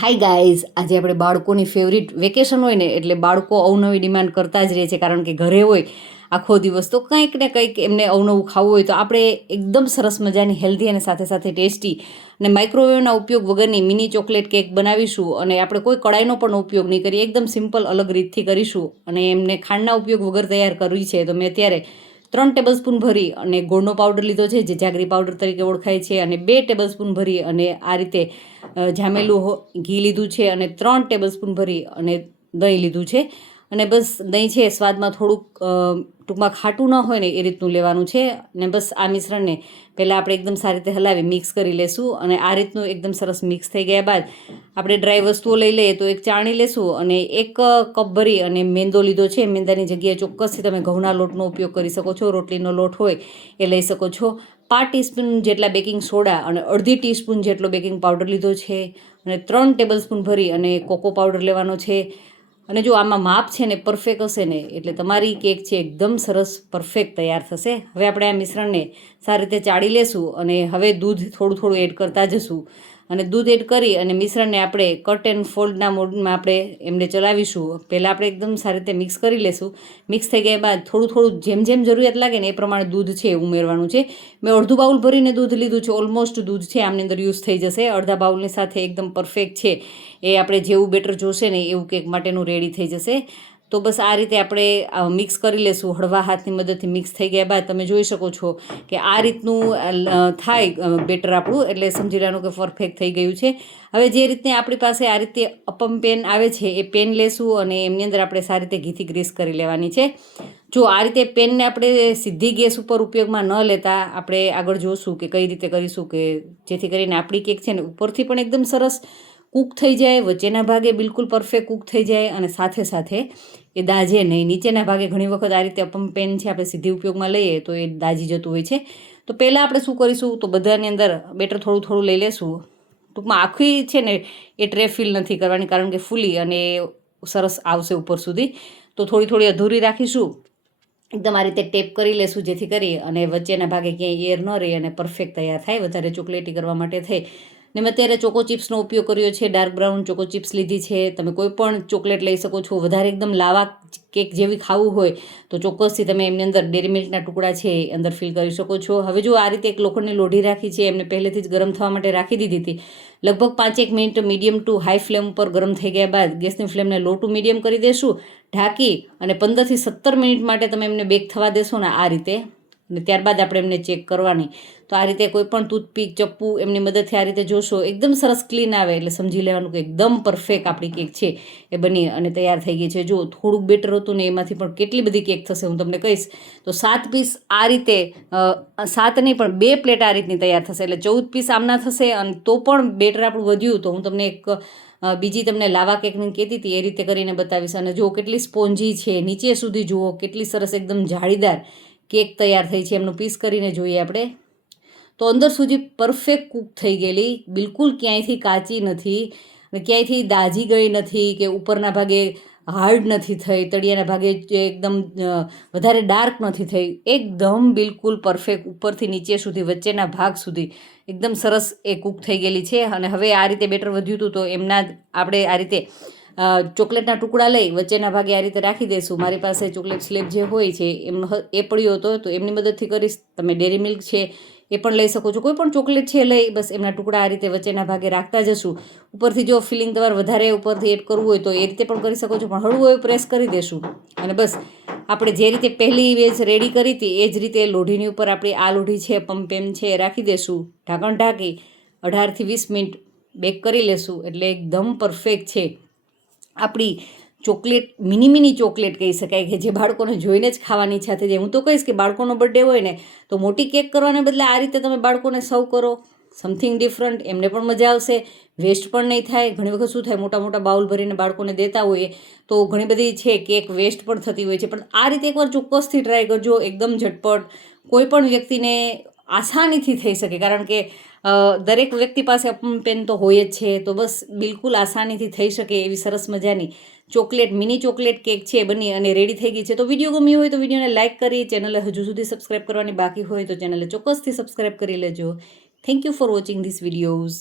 Hi guys, આજે આપણે બાળકોની ફેવરિટ વેકેશન હોય ને એટલે બાળકો અવનવી ડિમાન્ડ કરતા જ રહે છે, કારણ કે ઘરે હોય આખો દિવસ તો કંઈક ને કંઈક એમને અવનવું ખાવું હોય તો આપણે એકદમ સરસ મજાની હેલ્ધી અને સાથે સાથે ટેસ્ટી અને માઇક્રોવેવના ઉપયોગ વગરની મિની ચોકલેટ કેક બનાવીશું. અને આપણે કોઈ કડાઈનો પણ ઉપયોગ નહીં કરીએ, એકદમ સિમ્પલ અલગ રીતથી કરીશું અને એમને ખાંડના ઉપયોગ વગર તૈયાર કરવી છે. તો મેં અત્યારે 3 ટેબલસ્પૂન ભરી અને ગોળનો પાવડર લીધો છે, જે જાગરી પાવડર તરીકે ઓળખાય છે, અને 2 ટેબલસ્પૂન ભરી અને આ રીતે જામેલું ઘી લીધું છે, અને 3 ટેબલસ્પૂન ભરી અને દહીં લીધું છે. અને બસ દહીં છે સ્વાદમાં થોડુંક ટૂંકમાં ખાટું ન હોય ને એ રીતનું લેવાનું છે. અને બસ આ મિશ્રણને પહેલાં આપણે એકદમ સારી રીતે હલાવી મિક્સ કરી લેશું. અને આ રીતનું એકદમ સરસ મિક્સ થઈ ગયા બાદ આપણે ડ્રાય વસ્તુઓ લઈ લઈએ તો એક ચાણી લેશું અને 1 કપ ભરી અને મેંદો લીધો છે. મેંદાની જગ્યાએ ચોક્કસથી તમે ઘઉંના લોટનો ઉપયોગ કરી શકો છો, રોટલીનો લોટ હોય એ લઈ શકો છો. 5 ટીસ્પૂન જેટલા બેકિંગ સોડા અને અડધી ટીસ્પૂન જેટલો બેકિંગ પાવડર લીધો છે. અને 3 ટેબલસ્પૂન ભરી અને કોકો પાવડર લેવાનો છે. અને જો આમાં માપ છે ને પરફેક્ટ હશે ને એટલે તમારી કેક છે એકદમ સરસ પરફેક્ટ તૈયાર થશે. હવે આપણે આ મિશ્રણને સારી રીતે ચાળી લેશું અને હવે દૂધ થોડું થોડું એડ કરતા જશું. અને દૂધ એડ કરી અને મિશ્રણને આપણે કટ એન્ડ ફોલ્ડના મોડમાં આપણે એમને ચલાવીશું. પહેલાં આપણે એકદમ સારી રીતે મિક્સ કરી લેશું. મિક્સ થઈ ગયા બાદ થોડું થોડું જેમ જેમ જરૂરિયાત લાગે ને એ પ્રમાણે દૂધ છે ઉમેરવાનું છે. મેં અડધું બાઉલ ભરીને દૂધ લીધું છે, ઓલમોસ્ટ દૂધ છે આમની અંદર યુઝ થઈ જશે. અડધા બાઉલની સાથે એકદમ પરફેક્ટ છે એ આપણે જેવું બેટર જોશે ને એવું કેક માટેનું રેડી થઈ જશે. તો બસ આ રીતે આપણે મિક્સ કરી લેશું. હળવા હાથની મદદથી મિક્સ થઈ ગયા બાદ તમે જોઈ શકો છો કે આ રીતનું થાય બેટર આપણું, એટલે સમજી લેવાનું કે પરફેક્ટ થઈ ગયું છે. હવે જે રીતે આપણી પાસે આ રીતે અપમ પેન આવે છે એ પેન લેશું અને એમની અંદર આપણે સારી રીતે ઘીથી ગ્રીસ કરી લેવાની છે. જો આ રીતે પેનને આપણે સીધી ગેસ ઉપર ઉપયોગમાં ન લેતા આપણે આગળ જોશું કે કઈ રીતે કરીશું કે જેથી કરીને આપણી કેક છે ને ઉપરથી પણ એકદમ સરસ કૂક થઈ જાય, વચ્ચેના ભાગે બિલકુલ પરફેક્ટ કૂક થઈ જાય અને સાથે સાથે એ દાજે નહીં. નીચેના ભાગે ઘણી વખત આ રીતે અપમ પેન છે આપણે સીધી ઉપયોગમાં લઈએ તો એ દાજી જતું હોય છે. તો પહેલાં આપણે શું કરીશું તો બધાની અંદર બેટર થોડું થોડું લઈ લેશું. ટૂંકમાં આખી છે ને એ ટ્રે ફિલ નથી કરવાની, કારણ કે ફૂલી અને સરસ આવશે ઉપર સુધી. તો થોડી થોડી અધૂરી રાખીશું. એકદમ આ રીતે ટેપ કરી લેશું જેથી કરી અને વચ્ચેના ભાગે ક્યાંય એર ન રહે અને પરફેક્ટ તૈયાર થાય, વધારે ચોકલેટી કરવા માટે થઈ. ને મેં અત્યારે ચોકો ચિપ્સનો ઉપયોગ કર્યો છે, ડાર્ક બ્રાઉન ચોકો ચિપ્સ લીધી છે. તમે કોઈ પણ ચોકલેટ લઈ શકો છો. વધારે એકદમ લાવા કેક જેવી ખાવું હોય તો ચોક્કસથી તમે એમની અંદર ડેરી મિલ્કના ટુકડા છે એ અંદર ફિલ કરી શકો છો. હવે જો આ રીતે એક લોખંડની લોઢી રાખી છે, એમને પહેલેથી જ ગરમ થવા માટે રાખી દીધી હતી. લગભગ 5-1 minute medium two high flame ઉપર ગરમ થઈ ગયા બાદ ગેસની ફ્લેમને લો ટુ મીડિયમ કરી દેશું. ઢાંકી અને 15થી 17 મિનિટ માટે તમે એમને બેક થવા દેશો ને આ રીતે, અને ત્યારબાદ આપણે એમને ચેક કરવાની. તો આ રીતે કોઈ પણ ટૂથપીક, ચપ્પુ એમની મદદથી આ રીતે જોશો એકદમ સરસ ક્લીન આવે એટલે સમજી લેવાનું કે એકદમ પરફેક્ટ આપણી કેક છે એ બની અને તૈયાર થઈ ગઈ છે. જો થોડુંક બેટર હતું ને એમાંથી પણ કેટલી બધી કેક થશે હું તમને કહીશ. તો 7 પીસ આ રીતે 7 નહીં પણ 2 પ્લેટ આ રીતની તૈયાર થશે, એટલે 14 પીસ આમના થશે. અને તો પણ બેટર આપણું વધ્યું તો હું તમને એક બીજી તમને લાવા કેકની કહેતી હતી એ રીતે કરીને બતાવીશ. અને જુઓ કેટલી સ્પોન્જી છે, નીચે સુધી જુઓ કેટલી સરસ એકદમ જાળીદાર કેક તૈયાર થઈ છે. એમનું પીસ કરીને જોઈએ આપણે તો અંદર સુધી પરફેક્ટ કૂક થઈ ગયેલી, બિલકુલ ક્યાંયથી કાચી નથી અને ક્યાંયથી દાજી ગઈ નથી કે ઉપરના ભાગે હાર્ડ નથી થઈ, તળિયાના ભાગે એકદમ વધારે ડાર્ક નથી થઈ. એકદમ બિલકુલ પરફેક્ટ ઉપરથી નીચે સુધી વચ્ચેના ભાગ સુધી એકદમ સરસ એ કૂક થઈ ગયેલી છે. અને હવે આ રીતે બેટર વધ્યું હતું તો એમના આપણે આ રીતે ચોકલેટના ટુકડા લઈ વચ્ચેના ભાગે આ રીતે રાખી દઈશું. મારી પાસે ચોકલેટ સ્લેબ જે હોય છે એ પડ્યો હતો તો એમની મદદથી કરીશ. તમે ડેરી મિલ્ક છે એ પણ લઈ શકો છો, કોઈ પણ ચોકલેટ છે લઈ બસ એમના ટુકડા આ રીતે વચ્ચેના ભાગે રાખતા જશું. ઉપરથી જો ફિલિંગ તમારે વધારે ઉપરથી એડ કરવું હોય તો એ રીતે પણ કરી શકો છો, પણ હળવું એવું પ્રેસ કરી દેશું. અને બસ આપણે જે રીતે પહેલી વેજ રેડી કરી હતી એ જ રીતે લોઢીની ઉપર આપણી આ લોઢી છે પમ્પેમ છે એ રાખી દેશું. ઢાંકણ ઢાંકી 18થી 20 મિનિટ બેક કરી લેશું એટલે એકદમ પરફેક્ટ છે આપણી ચોકલેટ. મિની ચોકલેટ કહી શકાય કે જે બાળકોને જોઈને જ ખાવાની ઈચ્છા થઈ જાય. હું તો કહીશ કે બાળકોનો બર્થડે હોય ને તો મોટી કેક કરવાને બદલે આ રીતે તમે બાળકોને સર્વ કરો, સમથિંગ ડિફરન્ટ, એમને પણ મજા આવશે, વેસ્ટ પણ નહીં થાય. ઘણી વખત શું થાય મોટા મોટા બાઉલ ભરીને બાળકોને દેતા હોઈએ તો ઘણી બધી છે કેક વેસ્ટ પણ થતી હોય છે. પણ આ રીતે એકવાર ચોક્કસથી ટ્રાય કરજો, એકદમ ઝટપટ, કોઈ પણ વ્યક્તિને આસાનીથી થઈ શકે, કારણ કે દરેક વ્યક્તિ પાસે અપમ પેન તો હોય જ છે. તો બસ બિલકુલ આસાનીથી થઈ શકે એવી સરસ મજાની ચોકલેટ મિની ચોકલેટ કેક છે બની અને રેડી થઈ ગઈ છે. તો વિડીયો ગમ્યો હોય તો વિડીયોને લાઇક કરી, ચેનલે હજુ સુધી સબસ્ક્રાઈબ કરવાની બાકી હોય તો ચેનલે ચોક્કસથી સબસ્ક્રાઈબ કરી લેજો. Thank you for watching this videos.